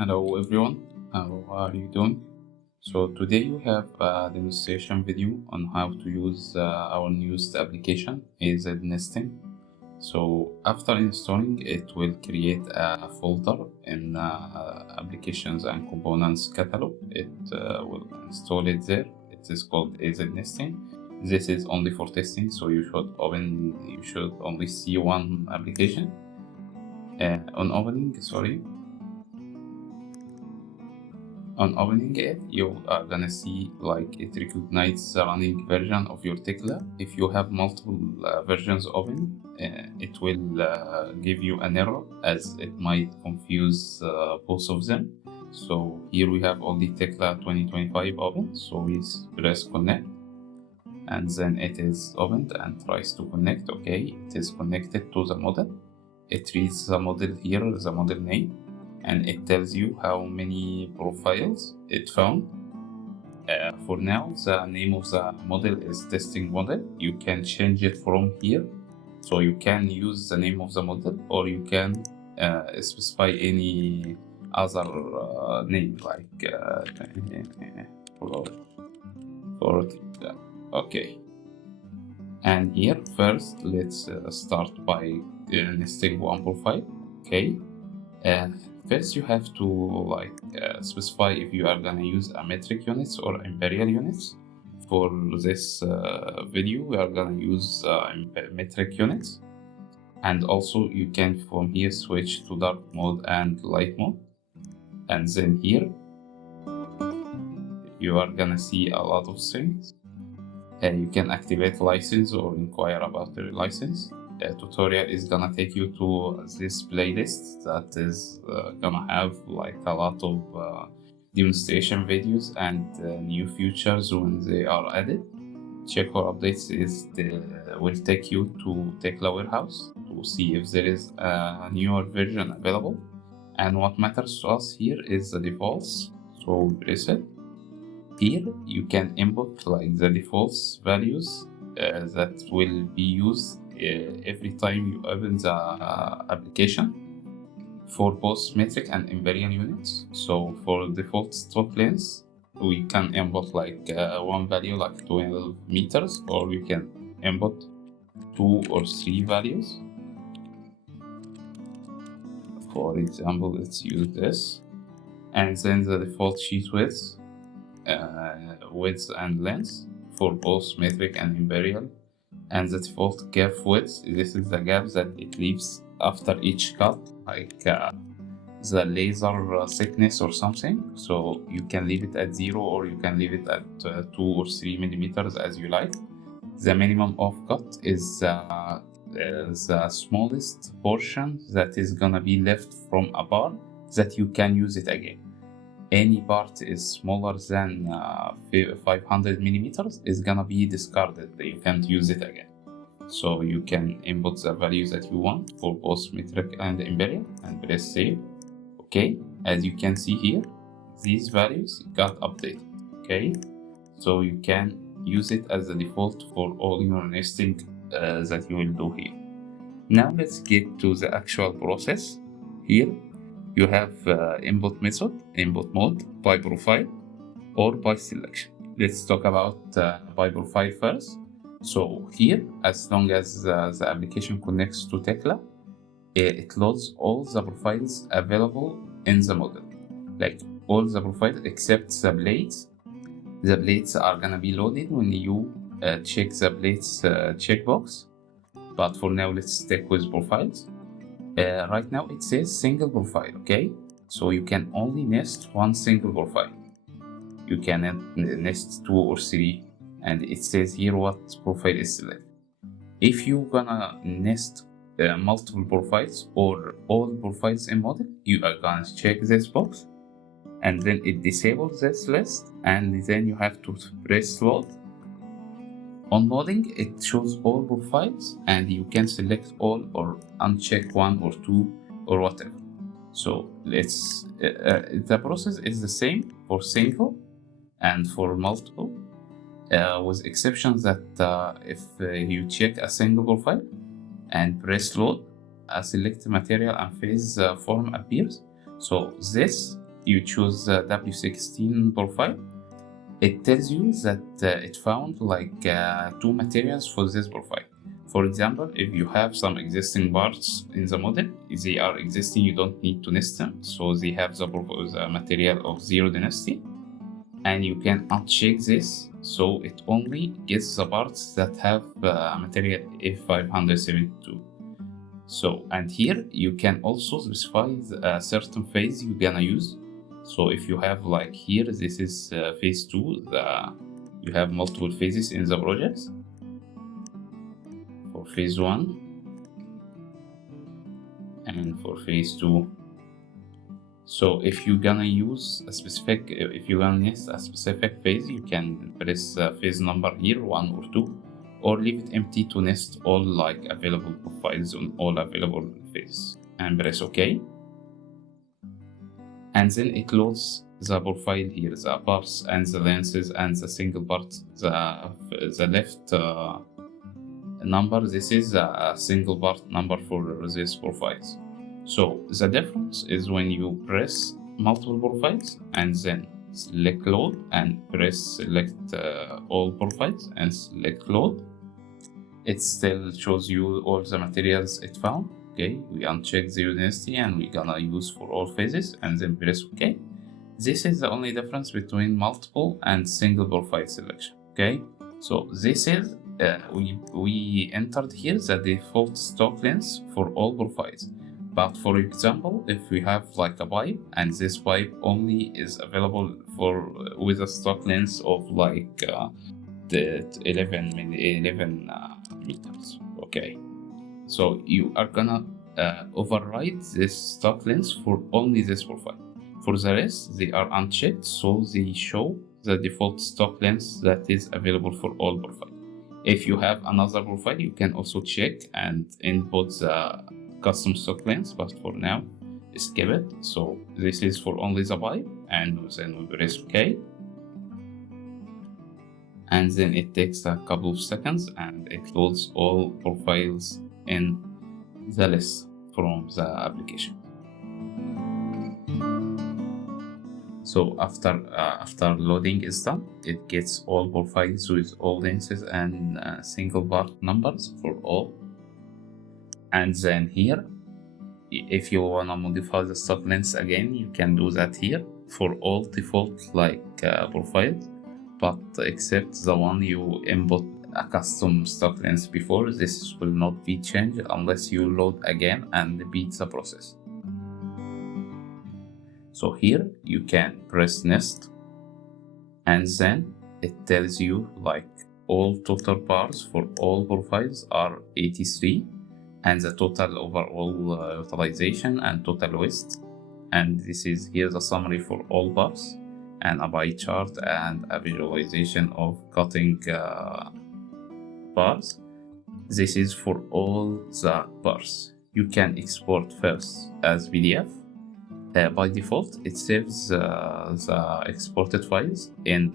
Hello everyone, how are you doing? So today we have a demonstration video on how to use our newest application, AZ Nesting. So after installing, it will create a folder in applications and components catalog. It will install it there. It is called AZ Nesting. This is only for testing, so you should only see one application. On opening it, you are gonna see like it recognizes the running version of your Tekla. If you have multiple versions open, it will give you an error as it might confuse both of them. So here we have only Tekla 2025 open, so we press connect and then it is opened and tries to connect. Okay, it is connected to the model. It reads the model here, the model name, and it tells you how many profiles it found. For now, the name of the model is testing model. You can change it from here. So you can use the name of the model, or you can specify any other name like okay. And here first, let's start by nesting one profile. Okay. First, you have to specify if you are gonna use a metric units or imperial units. For this video, we are gonna use metric units, and also you can from here switch to dark mode and light mode. And then here, you are gonna see a lot of things. You can activate license or inquire about the license. Tutorial is gonna take you to this playlist that is gonna have like a lot of demonstration videos and new features when they are added. Check for updates will take you to Tekla Warehouse to see if there is a newer version available. And what matters to us here is the defaults. So press it. Here you can input like the defaults values that will be used every time you open the application for both metric and imperial units. So for default stock length, we can input like one value like 12 meters, or we can input 2 or 3 values. For example, let's use this. And then the default sheet width and length for both metric and imperial, and the default gap width. This is the gap that it leaves after each cut, like the laser thickness or something. So you can leave it at 0, or you can leave it at 2 or 3 millimeters as you like. The minimum offcut is the smallest portion that is gonna be left from a bar that you can use it again. Any part is smaller than 500 millimeters is gonna be discarded. You can't use it again. So you can input the values that you want for both metric and imperial and press save. Okay, as you can see here, these values got updated. Okay, so you can use it as the default for all your nesting that you will do here. Now let's get to the actual process. Here you have input method, input mode, by profile, or by selection. Let's talk about by profile first. So here, as long as the application connects to Tekla, it loads all the profiles available in the model, like all the profiles except the blades. The blades are gonna be loaded when you check the blades checkbox. But for now, let's stick with profiles. Right now it says single profile, okay? So you can only nest one single profile. You can nest 2 or 3, and it says here what profile is selected. If you're gonna nest multiple profiles or all profiles in model, you are gonna check this box, and then it disables this list, and then you have to press load. On loading, it shows all profiles, and you can select all or uncheck 1 or 2 or whatever. So let's the process is the same for single and for multiple, with exceptions that if you check a single profile and press load, a select material and phase form appears. So this you choose the W16 profile, it tells you that it found like 2 materials for this profile. For example, if you have some existing parts in the model, they are existing, you don't need to nest them, so they have the material of 0 density, and you can uncheck this, so it only gets the parts that have material F572. So, and here you can also specify a certain phase you're gonna use. So if you have like here, this is phase 2, you have multiple phases in the project. For phase 1 and for phase 2. So if you're gonna use a specific, if you're gonna nest a specific phase, you can press phase number here, 1 or 2, or leave it empty to nest all like available profiles on all available phases, and press OK. And then it loads the profile here, the parts and the lenses and the single part. The left number, this is a single part number for these profiles. So the difference is when you press multiple profiles and then select load and press select all profiles and select load, it still shows you all the materials it found. Okay, we uncheck the density and we're gonna use for all phases and then press OK. This is the only difference between multiple and single profile selection. Okay, so this is we entered here the default stock length for all profiles. But for example, if we have like a pipe and this pipe only is available for with a stock length of like the 11 meters. Okay, so you are gonna override this stock length for only this profile. For the rest, they are unchecked, so they show the default stock length that is available for all profiles. If you have another profile, you can also check and input the custom stock length, but for now, skip it. So this is for only the pipe, and then we press OK. And then it takes a couple of seconds and it loads all profiles in the list from the application. So after loading is done, it gets all profiles with all lenses and single part numbers for all. And then here, if you wanna modify the stock length again, you can do that here for all default like profiles, but except the one you input a custom stock length before, this will not be changed unless you load again and repeat the process. So here you can press nest, and then it tells you like all total bars for all profiles are 83, and the total overall utilization and total waste. And this is here the summary for all bars, and a pie chart and a visualization of cutting bars. This is for all the bars. You can export first as PDF. By default, it saves the exported files in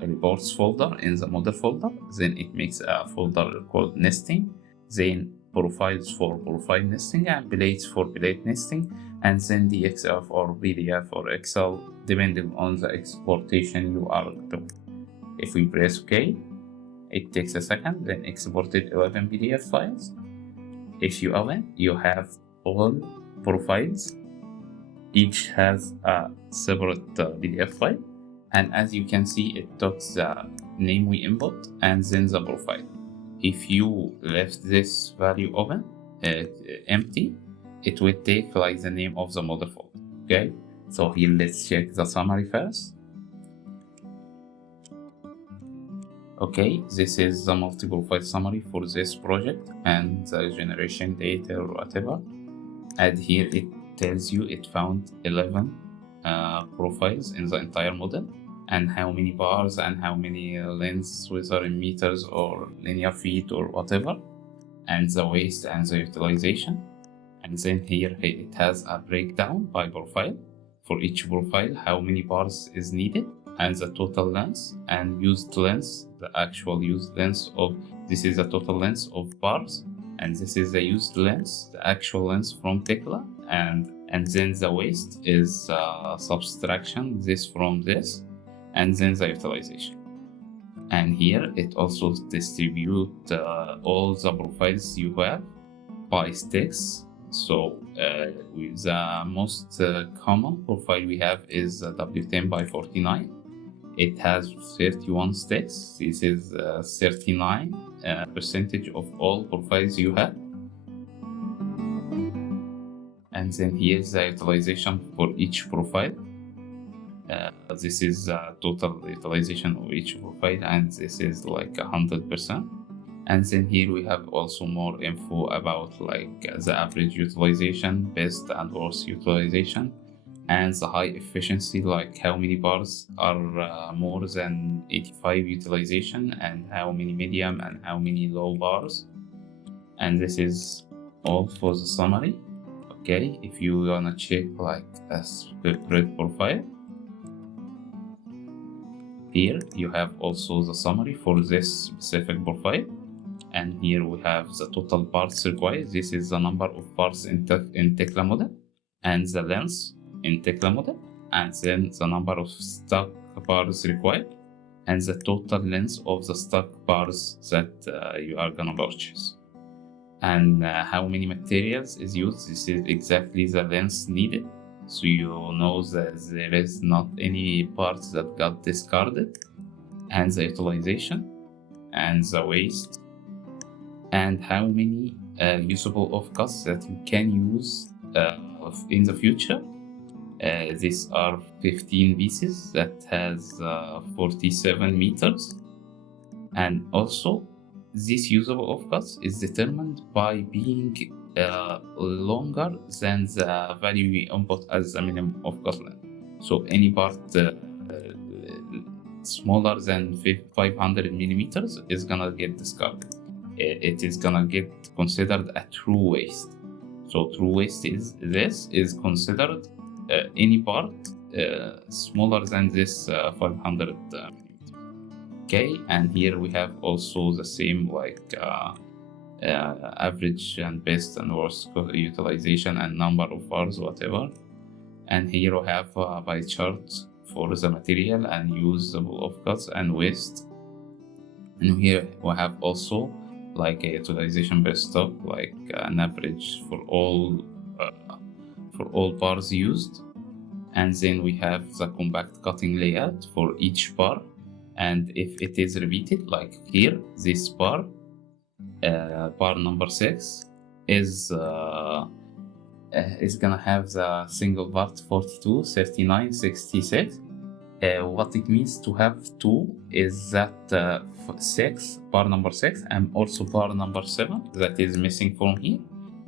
reports folder in the model folder. Then it makes a folder called nesting, then profiles for profile nesting and plates for plate nesting, and then DXF or PDF or Excel depending on the exportation you are doing. If we press OK, it takes a second, then exported 11 PDF files. If you open, you have all profiles. Each has a separate PDF file, and as you can see, it took the name we input and then the profile. If you left this value open, empty, it will take like the name of the model folder. Okay, so here let's check the summary first. Okay, this is the multi-profile summary for this project and the generation date or whatever. And here it tells you it found 11 profiles in the entire model, and how many bars and how many lengths, whether in meters or linear feet or whatever, and the waste and the utilization. And then here it has a breakdown by profile. For each profile, how many bars is needed, and the total length and used length, the actual used length of, this is the total length of bars, and this is the used length, the actual length from Tekla, and and then the waste is subtraction this from this, and then the utilization. And here it also distribute all the profiles you have by sticks. So the most common profile we have is W10 by 49. It has 31 sticks. This is 39 percentage of all profiles you have. And then here's the utilization for each profile. This is total utilization of each profile, and this is like 100%. And then here we have also more info about like the average utilization, best and worst utilization, and the high efficiency, like how many bars are more than 85 utilization, and how many medium and how many low bars. And this is all for the summary. Okay, if you wanna check like a separate profile, here you have also the summary for this specific profile, and here we have the total parts required. This is the number of parts in Tekla model, and the length in Tekla model, and then the number of stock bars required, and the total length of the stock bars that you are gonna purchase, and how many materials is used. This is exactly the length needed, so you know that there is not any parts that got discarded, and the utilization and the waste, and how many usable offcuts that you can use in the future. These are 15 pieces that has 47 meters, and also this usable offcuts is determined by being longer than the value we input as the minimum offcut length. So any part smaller than 500 millimeters is gonna get discarded. It is gonna get considered a true waste. So true waste is considered any part smaller than this 500 millimeters. Okay, and here we have also the same like average and best and worst utilization and number of bars, whatever. And here we have a pie chart for the material and usable offcuts and waste. And here we have also like a utilization per stock, like an average for all bars used. And then we have the compact cutting layout for each bar. And if it is repeated, like here, this bar, bar number 6, is gonna have the single part 42, 39, 66. What it means to have 2 is that 6, bar number 6, and also bar number 7 that is missing from here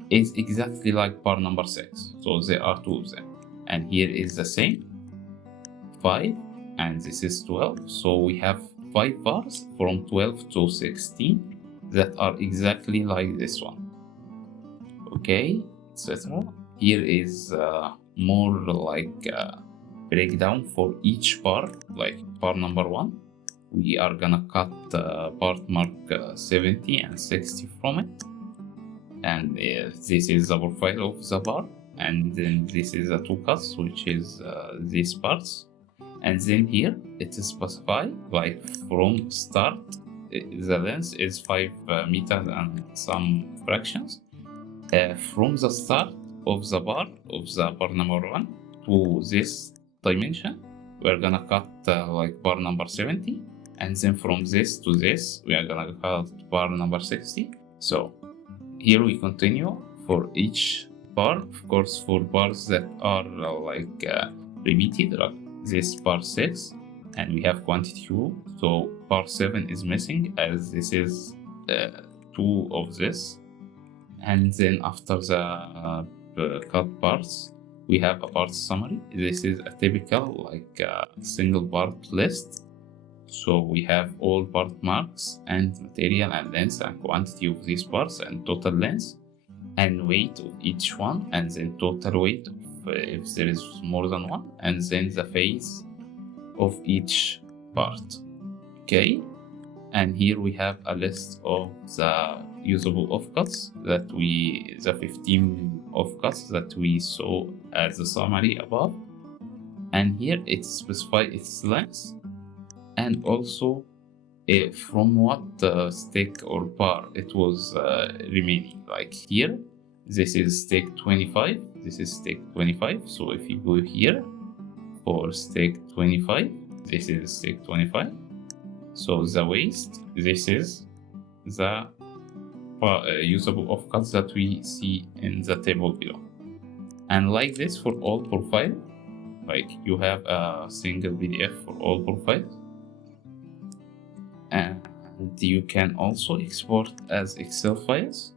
is exactly like bar number 6. So there are 2 of them. And here is the same 5, and this is 12. So we have 5 bars from 12 to 16 that are exactly like this one. Okay, etc. Here is more like breakdown for each bar, like bar number 1. We are gonna cut part mark 70 and 60 from it. And this is the profile of the bar. And then this is the 2 cuts, which is these parts. And then here it is specified like from start, the length is 5 meters and some fractions. From the start of the bar number 1 to this dimension, we're gonna cut like bar number 70. And then from this to this, we are gonna cut bar number 60. So here we continue for each bar. Of course, for bars that are repeated, like this bar 6, and we have quantity 2. So bar 7 is missing, as this is 2 of this. And then after the cut parts, we have a part summary. This is a typical single part list. So we have all part marks and material and length and quantity of these parts and total length and weight of each one, and then total weight if there is more than one, and then the phase of each part. Okay, and here we have a list of the usable offcuts the 15 offcuts that we saw as the summary above, and here it specifies its length and also from what stick or bar it was remaining. Like here, this is stick 25, this is stick 25. So if you go here for stick 25, this is stick 25. So the waste, this is the usable offcuts that we see in the table below. And like this for all profile, like you have a single PDF for all profiles, and you can also export as Excel files.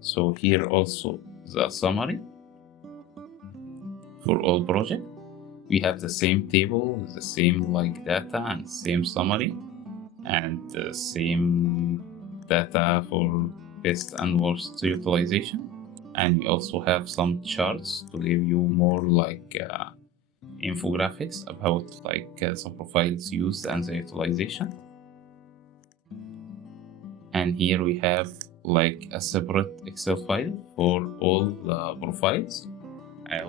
So here also the summary for all project. We have the same table with the same like data and same summary and the same data for best and worst utilization. And we also have some charts to give you more like infographics about like the profiles used and the utilization. And here we have like a separate Excel file for all the profiles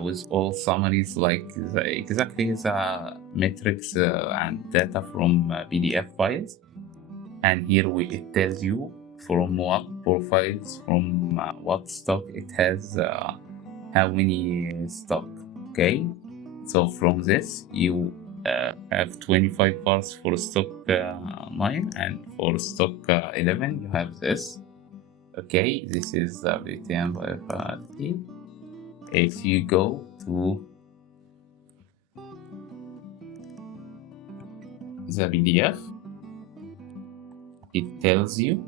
with all summaries, like exactly the metrics and data from PDF files. And here it tells you from what profiles, from what stock it has, how many stock. Okay, so from this you have 25 bars for stock 9, and for stock 11 you have this. Okay, this is the VTM variability. If you go to the PDF, it tells you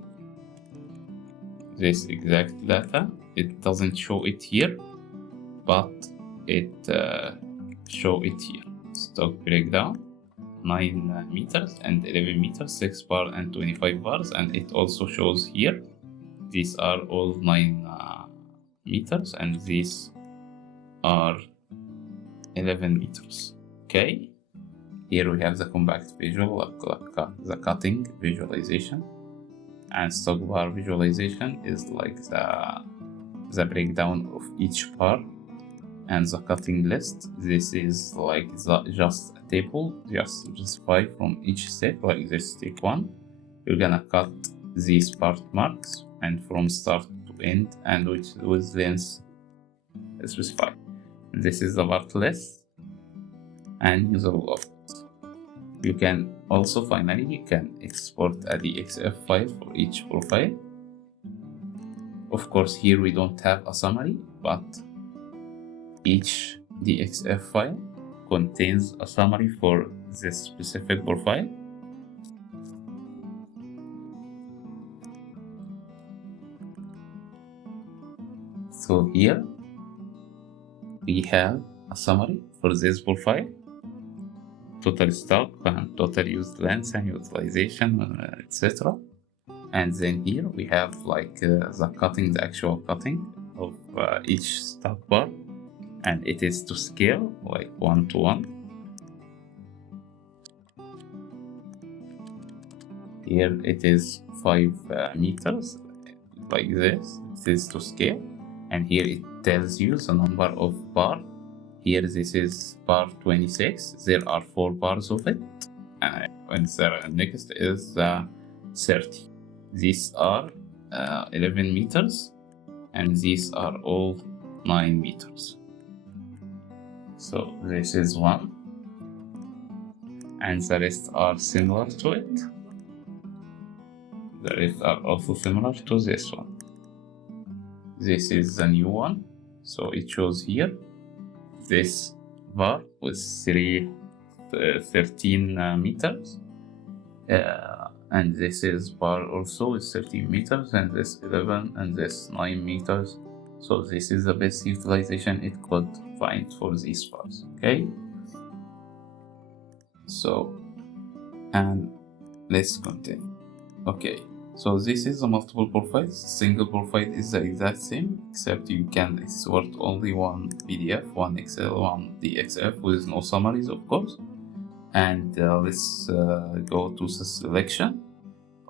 this exact data. It doesn't show it here, but it show it here. Stock breakdown, 9 meters and 11 meters, 6 bar and 25 bars, and it also shows here. These are all 9 meters, and these are 11 meters. Okay, here we have the compact visual, the cutting visualization, and stock bar visualization is like the breakdown of each bar, and the cutting list, this is like just a table, just specify from each step. Like this step 1, you're gonna cut these part marks and from start to end, and with length specified. This is the part list and usable offcuts. You can also finally you can export a DXF file for each profile. Of course, here we don't have a summary, but each DXF file contains a summary for this specific profile. So here we have a summary for this profile, total stock and total used length and utilization, etc. And then here we have like the actual cutting of each stock bar, and it is to scale like 1:1. Here it is 5 meters like this. This is to scale, and here it tells you the number of bar. Here this is bar 26. There are 4 bars of it, and the next is 30. These are 11 meters, and these are all 9 meters. So this is one, and the rest are similar to it. The rest are also similar to this one. This is the new one, so it shows here this bar with 13 meters, and this is bar also with 13 meters, and this 11, and this 9 meters. So this is the best utilization it could find for these bars. Okay, so and let's continue. Okay, so this is the multiple profiles. Single profile is the exact same, except you can export only one PDF, one Excel, one DXF with no summaries, of course. And let's go to the selection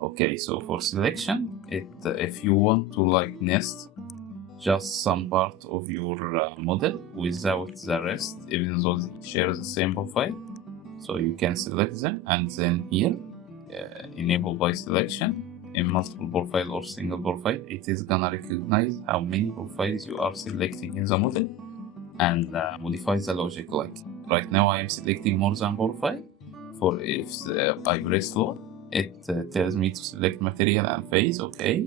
Okay, so for selection, if you want to like nest just some part of your model without the rest, even though they share the same profile, so you can select them, and then here enable by selection in multiple profile or single profile. It is gonna recognize how many profiles you are selecting in the model and modify the logic. Like right now I am selecting more than profile. For if I press load, it tells me to select material and phase. Okay,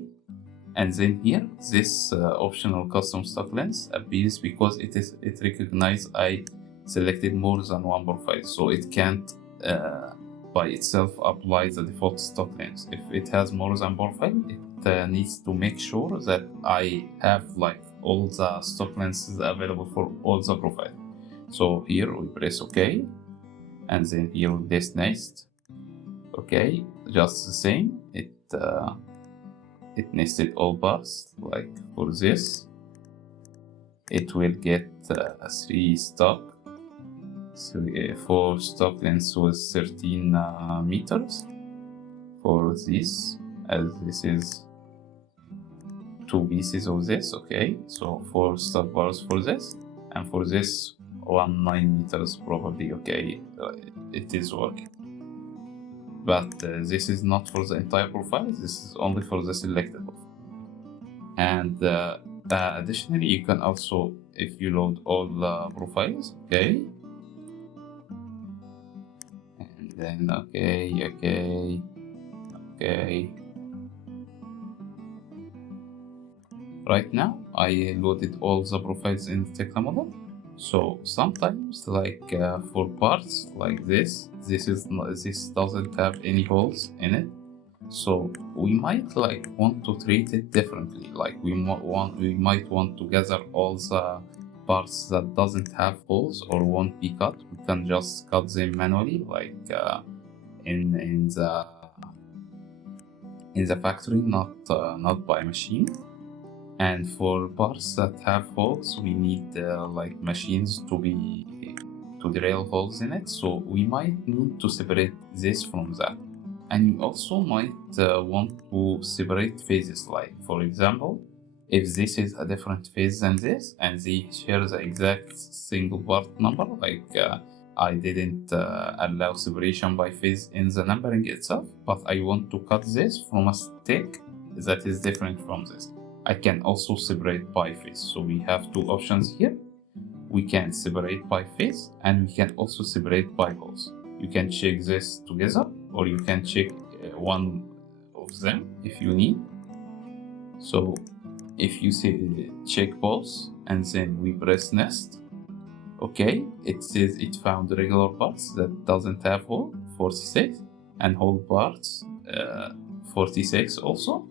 and then here this optional custom stock length appears because it recognizes I selected more than one profile, so it can't by itself apply the default stock length. If it has more than profile, it needs to make sure that I have like all the stock lengths available for all the profile. So here we press OK, and then here we press next. Okay, just the same. It nested all parts. Like for this, it will get 3 stock. So 4 stock lengths with 13 meters for this, as this is 2 pieces of this. Okay, so 4 stock bars for this, and for this 9 meters probably. Okay, it is working, but this is not for the entire profile. This is only for the selected profile. And additionally, you can also, if you load all profiles, okay, and then okay. Right now I loaded all the profiles in the Tekla model. So sometimes, like for parts like this doesn't have any holes in it. So we might like want to treat it differently. Like we might want to gather all the parts that doesn't have holes or won't be cut. We can just cut them manually, like in the factory, not by machine. And for parts that have holes, we need like machines to drill holes in it. So we might need to separate this from that. And you also might want to separate phases. Like for example, if this is a different phase than this, and they share the exact single part number, like I didn't allow separation by phase in the numbering itself, but I want to cut this from a stick that is different from this, I can also separate by phase. So we have 2 options here. We can separate by phase, and we can also separate by holes. You can check this together, or you can check one of them if you need. So if you say check both, and then we press next, okay, it says it found regular parts that doesn't have hole, 46, and hole parts 46 also.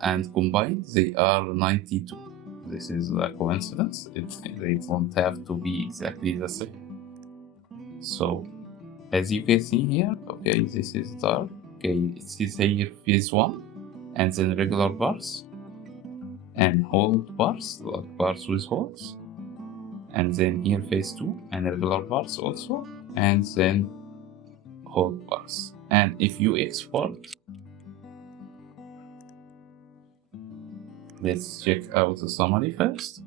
And combined they are 92. This is a coincidence. They don't have to be exactly the same. So as you can see here, okay, this is dark. Okay, it says here phase 1, and then regular bars and hole bars, like bars with holes, and then here phase 2 and regular bars also, and then hole bars. And if you export, let's check out the summary first.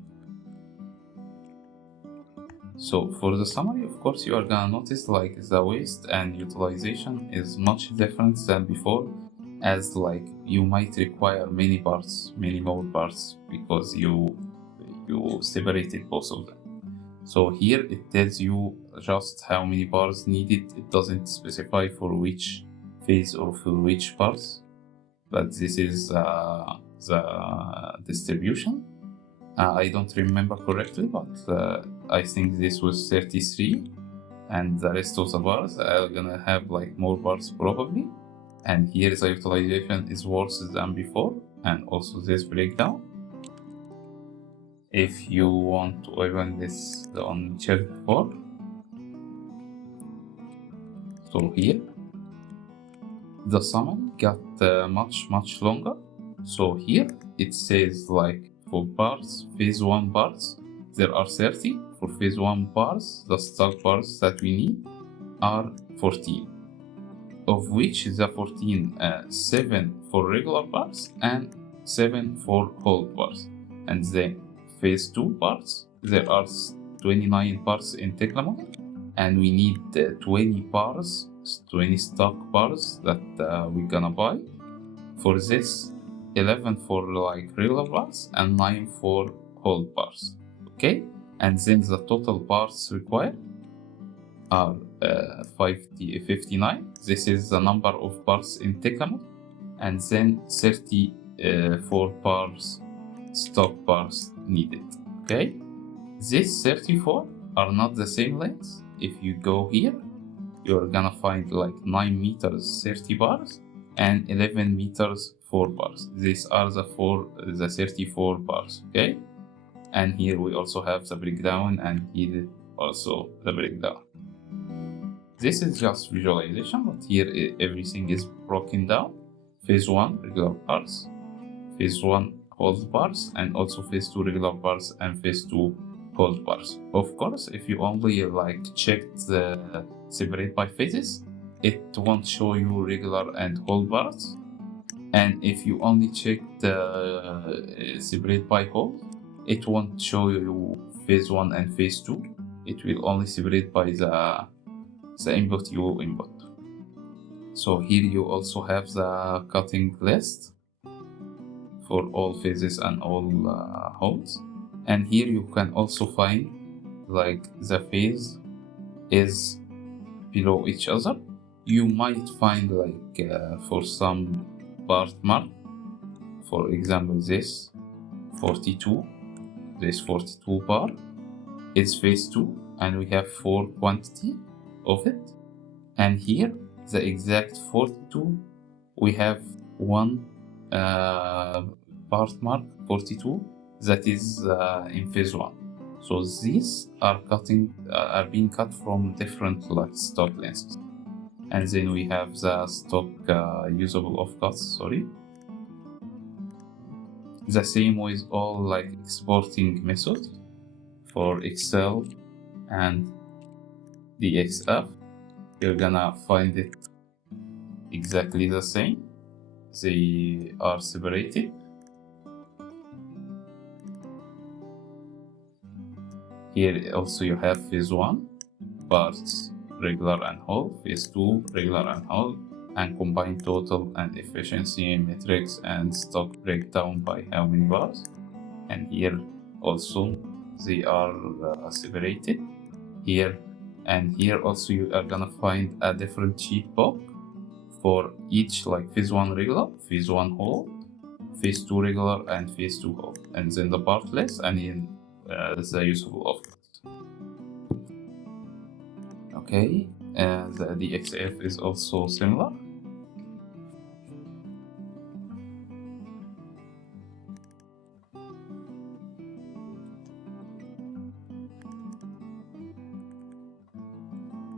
So for the summary, of course, you are gonna notice like the waste and utilization is much different than before, as like you might require many more parts because you separated both of them. So here it tells you just how many bars needed. It doesn't specify for which phase or for which parts, but this is the distribution. I don't remember correctly, but I think this was 33, and the rest of the bars are gonna have like more bars probably. And here the utilization is worse than before, and also this breakdown. If you want to open this on chart 4, so here the summary got much longer. So here it says like for bars, phase 1 bars, there are 30. For phase 1 bars, the stock bars that we need are 14. of which the 14, 7 for regular parts and 7 for hold parts. And then phase 2 parts, there are 29 parts in Tekla model, and we need 20 parts, 20 stock parts that we're gonna buy. For this, 11 for like regular parts and 9 for hold parts. Okay, and then the total parts required are 59. This is the number of parts in Tekla model, and then 34 parts stock parts needed. Okay, these 34 are not the same length. If you go here, you're gonna find like 9 meters 30 bars and 11 meters 4 bars. These are the 34 bars. Okay, and here we also have the breakdown, and here also the breakdown. This is just visualization, but here everything is broken down. Phase 1 regular parts, phase 1 hold parts, and also phase 2 regular parts and phase 2 hold parts. Of course, if you only like check the separate by phases, it won't show you regular and hold parts. And if you only check the separate by hold, it won't show you phase 1 and phase 2. It will only separate by the input you input. So here you also have the cutting list for all phases and all holds. And here you can also find like the phase is below each other. You might find like for some part mark, for example this 42, this 42 bar is phase 2, and we have 4 quantity of it. And here the exact 42, we have one part mark 42 that is in phase 1. So these are being cut from different like stock lenses. And then we have the stock usable offcuts. The same with all like exporting methods for Excel and DXF. You're gonna find it exactly the same. They are separated. Here also you have phase 1 parts regular and hold, phase 2 regular and hold, and combined total and efficiency metrics and stock breakdown by how many bars. And here also they are separated. Here and here also you are gonna find a different sheet book for each like phase 1 regular, phase 1 hold, phase 2 regular, and phase 2 hold, and then the part list, and in the usable offcuts. Okay, the DXF is also similar.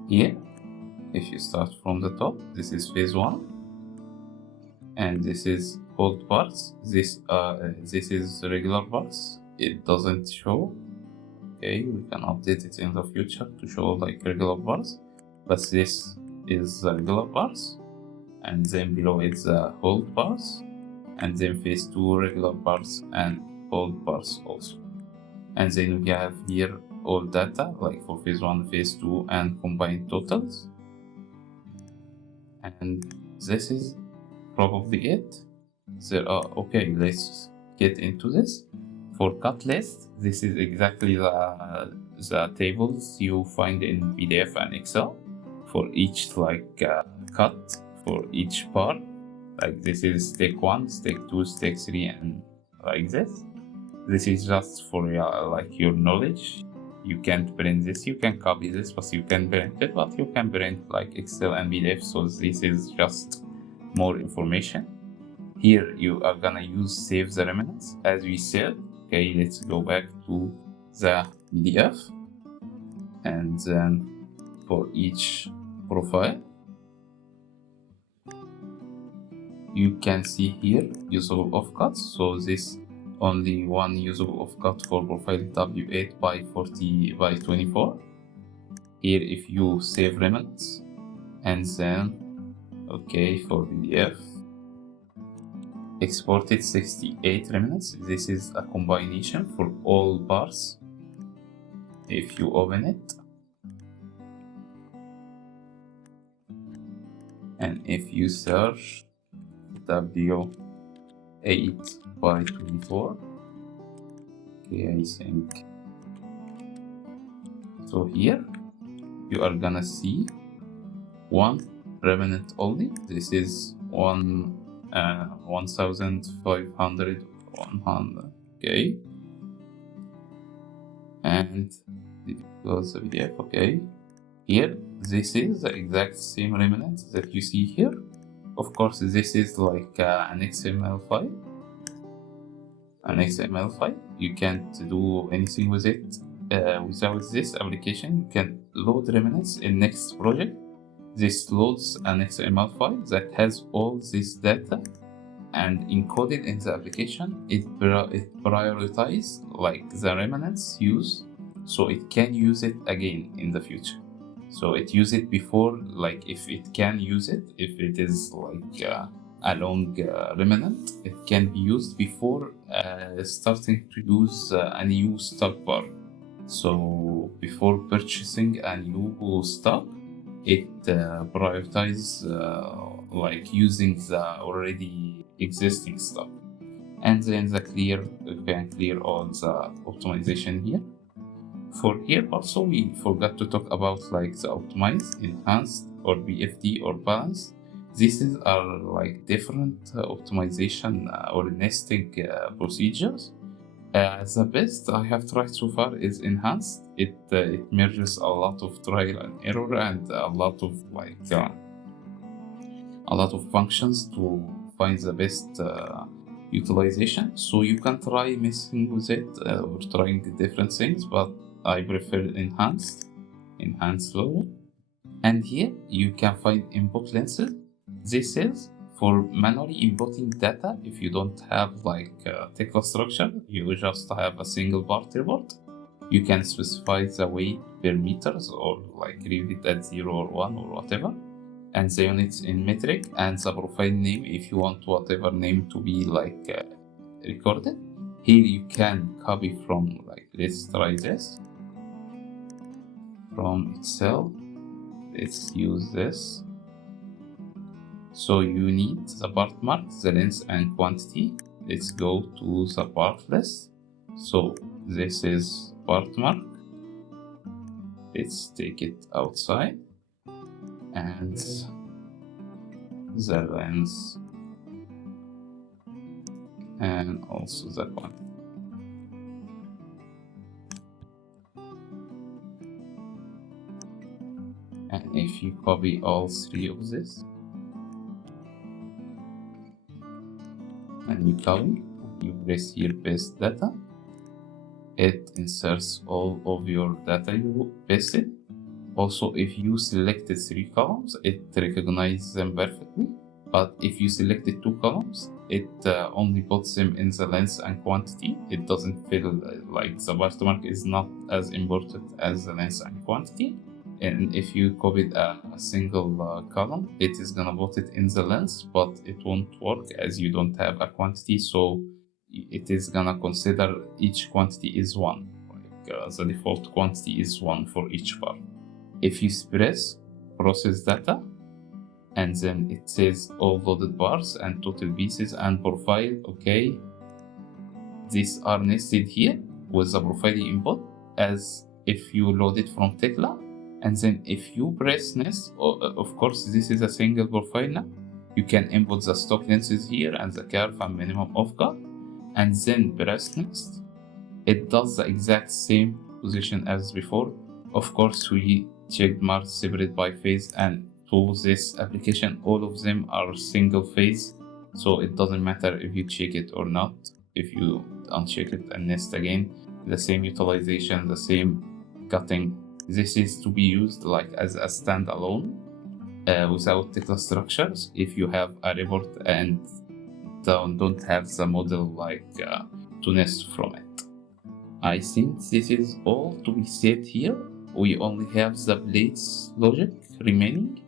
Here, if you start from the top, this is phase 1, and this is hold parts. This is regular parts. It doesn't show. Okay, we can update it in the future to show like regular parts, but this is the regular parts, and then below it's the hold parts, and then phase 2 regular parts and hold parts also. And then we have here all data like for phase 1, phase 2, and combined totals. And this is probably it. Okay, let's get into this. For cut list, this is exactly the tables you find in PDF and Excel for each like cut for each part. Like this is step 1, step 2, step 3, and like this. This is just for like your knowledge. You can't print this, you can copy this, but you can print it, but you can print like Excel and PDF, so this is just more information. Here you are gonna use save the remnants as we said. Okay, let's go back to the PDF, and then for each profile you can see here usable offcuts. So this only one usable offcut for profile W8 by 40 by 24. Here if you save remnants and then Okay, for PDF. Exported 68 remnants. This is a combination for all bars. If you open it, and if you search W8 by 24, okay, I think so. Here you are gonna see one remnant only. This is 1500. Okay, and close the PDF. Okay, here this is the exact same remnant that you see here. Of course, this is like an XML file. You can't do anything with it. Without this application, you can load remnants in next project. This loads an XML file that has all this data and encoded in the application. It prioritizes like the remnants use, so it can use it again in the future. So it use it before, like if it can use it, if it is like a long remnant, it can be used before starting to use a new stock bar. So before purchasing a new stock, it prioritizes like using the already existing stuff. And then you can clear all the optimization here. For here also, we forgot to talk about like the optimize, enhanced, or BFD or balance. These are like different optimization or nesting procedures. The best I have tried so far is enhanced. It merges a lot of trial and error and a lot of functions to find the best utilization. So you can try messing with it or trying different things, but I prefer enhanced loading. And here you can find input lenses. This is for manually inputting data. If you don't have like Tekla structure, you just have a single part report. You can specify the weight per meters or like leave it at 0 or 1 or whatever, and the units in metric, and the profile name if you want whatever name to be like recorded. Here you can copy from like, let's try this from Excel. Let's use this. So you need the part mark, the length and quantity. Let's go to the part list. So this is part mark. Let's take it outside, and the length and also the quantity. And if you copy all three of this and you copy, you press here paste data, it inserts all of your data you pasted. Also, if you selected 3 columns, it recognizes them perfectly. But if you selected 2 columns, it only puts them in the length and quantity. It doesn't feel like the part mark is not as important as the length and quantity. And if you copied a single column, it is gonna put it in the length, but it won't work as you don't have a quantity. So it is gonna consider each quantity is 1. Like the default quantity is 1 for each part. If you press process data, and then it says all loaded bars and total pieces and profile, okay, these are nested here with the profile input as if you load it from Tekla. And then if you press nest, of course this is a single profile now, you can input the stock lenses here and the curve and minimum of cut, and then press next. It does the exact same position as before. Of course, we checked marks separate by phase, and to this application all of them are single phase, so it doesn't matter if you check it or not. If you uncheck it and nest again, the same utilization, the same cutting. This is to be used like as a standalone without Tekla structures. If you have a report and don't have the model like to nest from it. I think this is all to be said here. We only have the blades logic remaining.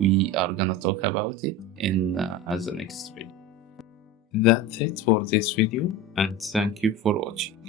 we are gonna talk about it in as the next video. That's it for this video, and thank you for watching.